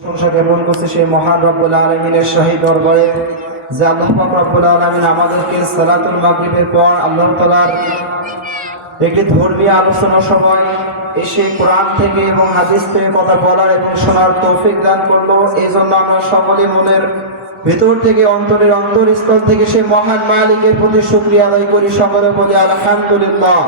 প্রশংসা জ্ঞাপন করছি সেই মহান রব্বুল আলামিনের শাহী দরবারে যে আল্লাহ পাক রব্বুল আলামিন আমাদেরকে সালাতুল মাগরিবের পর আল্লাহ তাআলার একটি ধর্মীয় আলোচনা সময় এসে কোরআন থেকে এবং হাদিস থেকে কথা বলার এবং শোনার তৌফিক দান করলো। এই জন্য আমরা সকলে মনের ভিতর থেকে অন্তরের অন্তরস্থল থেকে সেই মহান মালিকের প্রতি শুকরিয়া আদায় করি, সকলে বলি আলহামদুলিল্লাহ।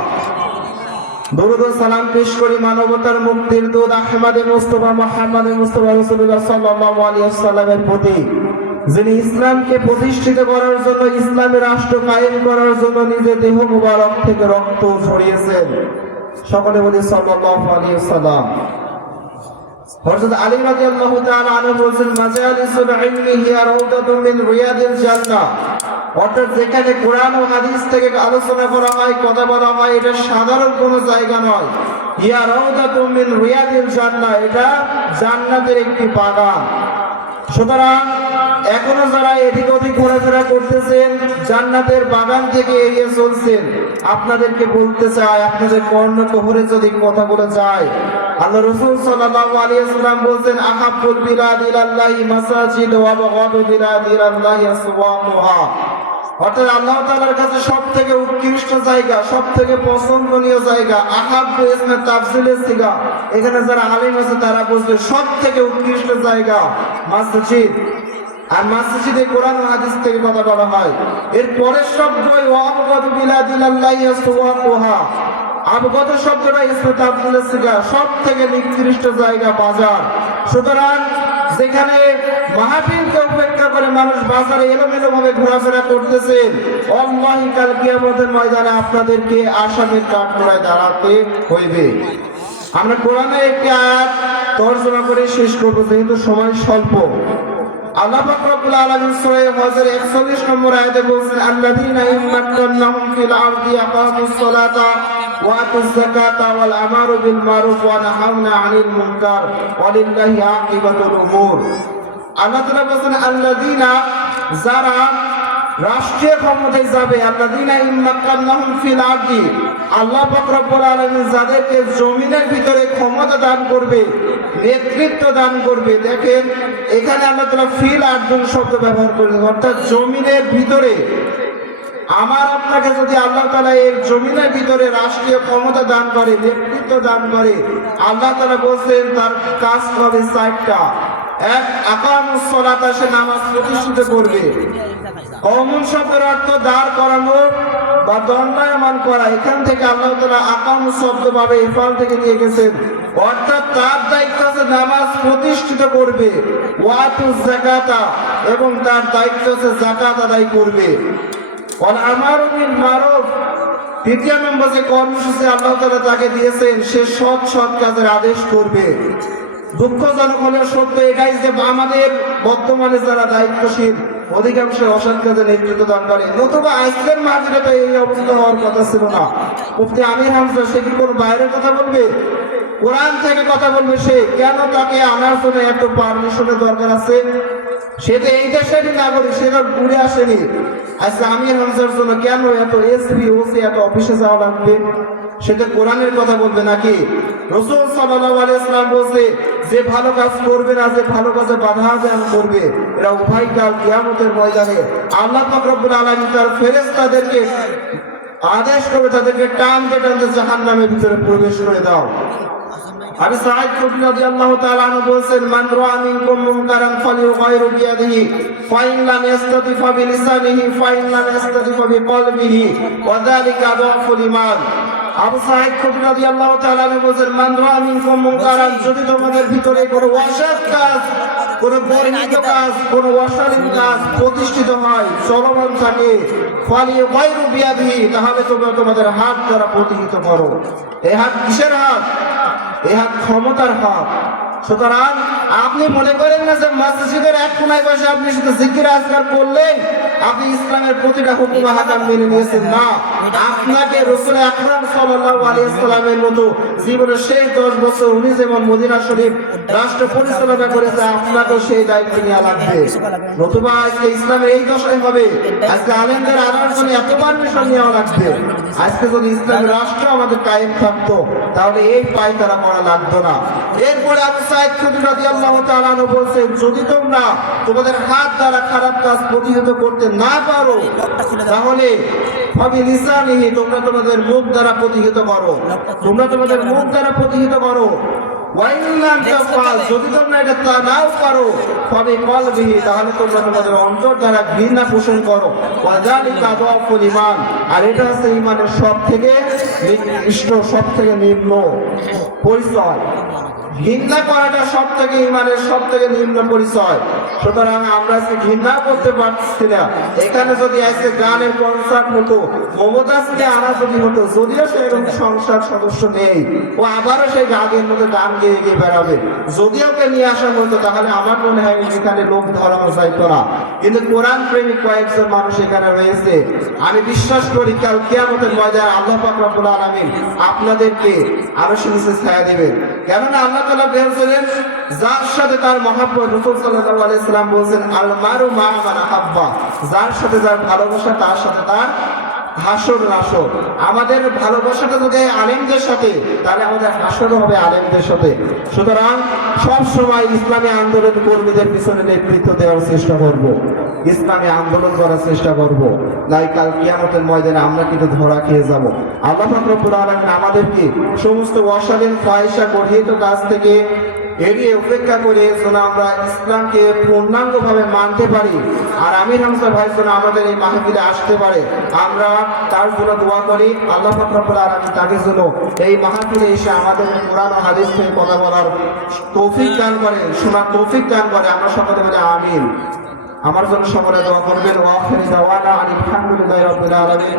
দরুদ ও সালাম পেশ করি মানবতার মুক্তির দূত আহমদে মুস্তাফা মুহাম্মদে মুস্তাফা রাসূলুল্লাহ সাল্লাল্লাহু আলাইহি ওয়াসাল্লামের প্রতি, যিনি ইসলামকে প্রতিষ্ঠিত করার জন্য, ইসলামের রাষ্ট্র কায়েম করার জন্য নিজের দেহ মুবারক থেকে রক্ত ঝরিয়েছেন। সকলে বলি সাল্লাল্লাহু আলাইহি ওয়াসাল্লাম। হযরত আলী রাদিয়াল্লাহু তাআলা আনহু বলেন, মাজালিসুল ইলমি হিয়া রাউদাতুম মিন রিয়াদিল জান্নাহ। অর্থাৎ যেখানে কোরআন ও হাদিস থেকে আলোচনা করা হয়, কথা বলা হয়, এটা সাধারণ কোনো জায়গা নয়। হিয়া রাউদাতুম মিন রিয়াদিল জান্নাহ, এটা জান্নাতের একটি বাগান। সুতরাং এখনো যারা এদিক ওদিক ঘোরাফেরা করতেছেন, জান্নাতের বাগান থেকে এড়িয়ে চলছেন, আপনাদেরকে বলতে চাই, আপনাদের কর্ণকুহরে যদি কথাগুলো যায়, আল্লাহ রাসূল সাল্লাল্লাহু আলাইহি ওয়াসাল্লাম বলেন, আহাব্বুল বিলাদি ইলাল্লাহি মাসাজিদ ওয়া আবগাদু বিলাদি ইলাল্লাহি আসওয়াকুহা। অর্থাৎ আল্লাহ তাআলার কাছে সবথেকে উৎকৃষ্ট জায়গা, সবথেকে পছন্দনীয় জায়গা, আহাব্বু ইসমে তাফসিলের সিগা, এখানে যারা আলেম আছে তারা বুঝবে সবথেকে উৎকৃষ্ট জায়গা মসজিদ। আর মসজিদে কোরআন ও হাদিস থেকে কথা বলা হয়। এর পরের শব্দ ওয়া আবগাদু বিলাদি ইলাল্লাহি আসওয়াকুহা। আবগত শব্দটা ইসমে তাফসিলের সিগা, সবথেকে নিকৃষ্ট জায়গা বাজার। সুতরাং যেখানে মাহফিলকে উপেক্ষা করে মানুষ বাজারে এলোমেলো ভাবে ঘোরাফেরা করতেছে, আল্লাহি কাল কিয়ামতের ময়দানে আপনাদেরকে আসামির কাঠগড়ায় দাঁড়াতে হইবে। আমরা কোরআনের একটি আয়াত তর্জমা করে শেষ করব, যেহেতু সময় স্বল্প। আল্লাহ পাক রব্বুল আলামিন সূরা হজর 41 নম্বর আয়াতে বলেছেন, আল্লাযীনা ইম্মাক্কানাহুম ফিল আরদি আকামুস সালাতা ওয়া আতুজ যাকাতা ওয়াল আমারু বিল মারুফ ওয়া নাহাউনা আনিল মুনকার ওয়ালিল্লাহি আকিবাতুল উমুর। আল্লাহ তাআলা বলেন, আল্লাযীনা, যারা রাষ্ট্রীয় ক্ষমতায় যাবে, আল্লাযীনা ইম্মাক্কানাহুম ফিল আরদি, আল্লাহ পাক রব্বুল আলামিন যাদেরকে জমিনের ভিতরে ক্ষমতা দান করবে, নেতৃত্ব দান করবে। দেখেন এখানে আল্লাহ তাআলা ফিল আরদুন শব্দ ব্যবহার করেছেন, অর্থাৎ জমিনের ভিতরে। আমার আপনাকে যদি আল্লাহ তাআলা এই জমিনের ভিতরে রাষ্ট্রীয় ক্ষমতা দান করে, নেতৃত্ব দান করে, আল্লাহ তাআলা বলেন তার কাজ হবে 4টা। এক, আকামুস সালাতা, সে নামাজ প্রতিষ্ঠিত করবে। কওমুন শব্দের অর্থ দাঁড় করানো বা দণ্ডায়মান করা। এখান থেকে আল্লাহ তাআলা আকামুস শব্দ পাবে ইফাল থেকে নিয়ে গেছেন, অর্থাৎ তার দায়িত্ব আছে নামাজ প্রতিষ্ঠিত করবে। ওয়াতুজ যাকাতা, এবং তার দায়িত্ব আছে যাকাত আদায় করবে। ওয়াল আমারু বিল মারুফ, 3 নম্বর যে কর্মসূচি আল্লাহ তাআলা তাকে দিয়েছেন, সে সৎ কাজের আদেশ করবে। দুঃখজনক হলেও সত্য এটাই যে আমাদের বর্তমানে যারা দায়িত্বশীল, অধিকাংশ অসৎ কাজে নেতৃত্ব দান করে। নতুবা আজকের মাহফিলে তো এই অবস্থা হওয়ার কথা ছিল না। মুফতি আমির হামজা, সে কি কোনো বাইরের কথা বলবে? কোরআন থেকে কথা বলবে। সে কেন তাকে আনার জন্য এত পারমিশনের দরকার আছে? সে তো এই দেশেরই নাগরিক, সে তো ঘুরে আসেনি। আজকে আমির হামজার জন্য কেন এত এসপি ওসি এত অফিসে যাওয়া লাগবে? সে তো কোরআনের কথা বলবে নাকি? রাসূল সাল্লাল্লাহু আলাইহি ওয়াসাল্লাম বলছে, যে ভালো কাজ করবে না, যে ভালো কাজে বাধা দান করবে, এরা উভয় কাল কিয়ামতের ময়দানে আল্লাহ পাক রব্বুল আলামিন তার ফেরেশতাদেরকে আদেশ করবে, তাদেরকে টানতে টানতে জাহান্নামের ভিতরে প্রবেশ করে দাও। আবু সাঈদ খুদরি রাদিয়াল্লাহু তাআলা আনহু বলেন, মান রাআ মিনকুম মুনকারান ফালিয়ুগাইরু বিয়াদিহি ফাইন লাম ইস্তাতি ফাবিলিসানিহি ফাইন লাম ইস্তাতি ফাবিকলবিহি ওয়া যালিকা আদওয়াফুল ঈমান। আবু সাঈদ খুদরি রাদিয়াল্লাহু তাআলা আনহু বলেন, মান রাআ মিনকুম মুনকারান, যদি তোমাদের ভিতরে কোনো অসৎ কাজ, কোনো বর্ণিত কাজ, কোনো অশালীন কাজ প্রতিষ্ঠিত হয়, চলমান থাকে, ফালিয়ুগাইরু বিয়াদিহি, তাহলে তোমরা তোমাদের হাত দ্বারা প্রতিহত করো। এই হাত কিসের হাত? এই হাত ক্ষমতার হাত। সুতরাং আপনি মনে করেন না যে মসজিদের এক কোনায় বসে আপনি শুধু জিকির আজকার করলেন আপনি ইসলামের প্রতিটা হুকুম হাকাম মেনে নিয়েছেন। না, আপনাকে রাসূল আকরাম সাল্লাল্লাহু আলাইহি ওয়াসাল্লামের মতো জীবনের শেষ 10 বছর উনি যেমন মদিনা শরীফ রাষ্ট্র পরিচালনা করেছে, আপনাকেও সেই দায়িত্ব নেওয়া লাগবে। নতুবা আজকে ইসলামের এই দশাই হবে, আজকে আলেমদের আনার জন্য এত পারমিশন নেওয়া লাগবে। আজকে যদি ইসলামী রাষ্ট্র আমাদের কায়েম থাকতো তাহলে এই পায়তারা করা লাগতো না। এরপরে আবু সাঈদ খুদরী রাদিয়াল্লাহু তাআলা আনহু বলছেন, যদি তোমরা তোমাদের হাত দ্বারা খারাপ কাজ প্রতিহত করতে না পারো তাহলে লিসানিহি তোমরা তোমাদের মুখ দ্বারা প্রতিহত করো, তোমরা তোমাদের মুখ দ্বারা প্রতিহত করো। যদি তোমরা এটা নাও পারো কলবিহি তাহলে তোমরা তোমাদের অন্তর দ্বারা ঘৃণা পোষণ করো। ঈমান, আর এটা হচ্ছে ঈমানের সব থেকে নিকৃষ্ট, সব থেকে নিম্ন পরিচয়। ঘৃণা করাটা সব থেকে ঈমানের সব থেকে নিম্ন পরিচয়। সুতরাং আমরা আজকে ঘৃণা করতে পারছি না। এখানে যদি আজকে গানের কনসার্ট হতো, মমতাজকে আনা যদি হতো, যদিও সেরকম সংসার সদস্য নেই, ও আবারও সেই গানের মধ্যে গান গেয়ে গিয়ে বেড়াবে, যদিও ওকে নিয়ে আসা হতো তাহলে আমার মনে হয় এখানে লোক ধরানো যাইতো না। কিন্তু কোরআন প্রেমিক কয়েকজন মানুষ এখানে রয়েছে। আমি বিশ্বাস করি কাল কিয়ামতের ময়দানে আল্লাহ পাক রব্বুল আলামিন আপনাদেরকে আরশের নিচে ছায়া দিবেন। কেননা আল্লাহ তাআলা বলেছিলেন, যার সাথে তার মহব্বত, রাসূল সাল্লাল্লাহু আলাইহি সাল্লাম বলেছেন, আল মারু মা মান আহাব্বা, যার সাথে যার ভালোবাসা তার সাথে তার হাসর নাসর। আমাদের ভালোবাসাটা যদি আলেমদের সাথে, তাহলে আমাদের হাসরও হবে আলেমদের সাথে। সুতরাং সব সময় ইসলামী আন্দোলন কর্মীদের পিছনে নেতৃত্ব দেওয়ার চেষ্টা করব, ইসলামী আন্দোলন করার চেষ্টা করব, নাই কাল কিয়ামতের ময়দানে আমরা কিন্তু ধরা খেয়ে যাব। আল্লাহ পাক রব্বুল আলামিন আমাদেরকে সমস্ত অশালীন ফাহিশা গর্হিত কাজ থেকে এড়িয়ে উপেক্ষা করে যেন আমরা ইসলামকে পূর্ণাঙ্গভাবে মানতে পারি। আর আমির হামজা ভাই যেন আমাদের এই মাহফিলে আসতে পারে, আমরা তার জন্য দোয়া করি। আল্লাহ পাক রব্বুল আলামিন তাকে যেন এই মাহফিলে এসে আমাদের কোরআন ও হাদিস থেকে কথা বলার তৌফিক দান করে, শোনার তৌফিক দান করে। আমরা সকলে বলি আমিন। আমার জন্য সকলে দোয়া করবেন। ওয়া আখিরু দাওয়ানা আলহামদুলিল্লাহি রাব্বিল আলামিন।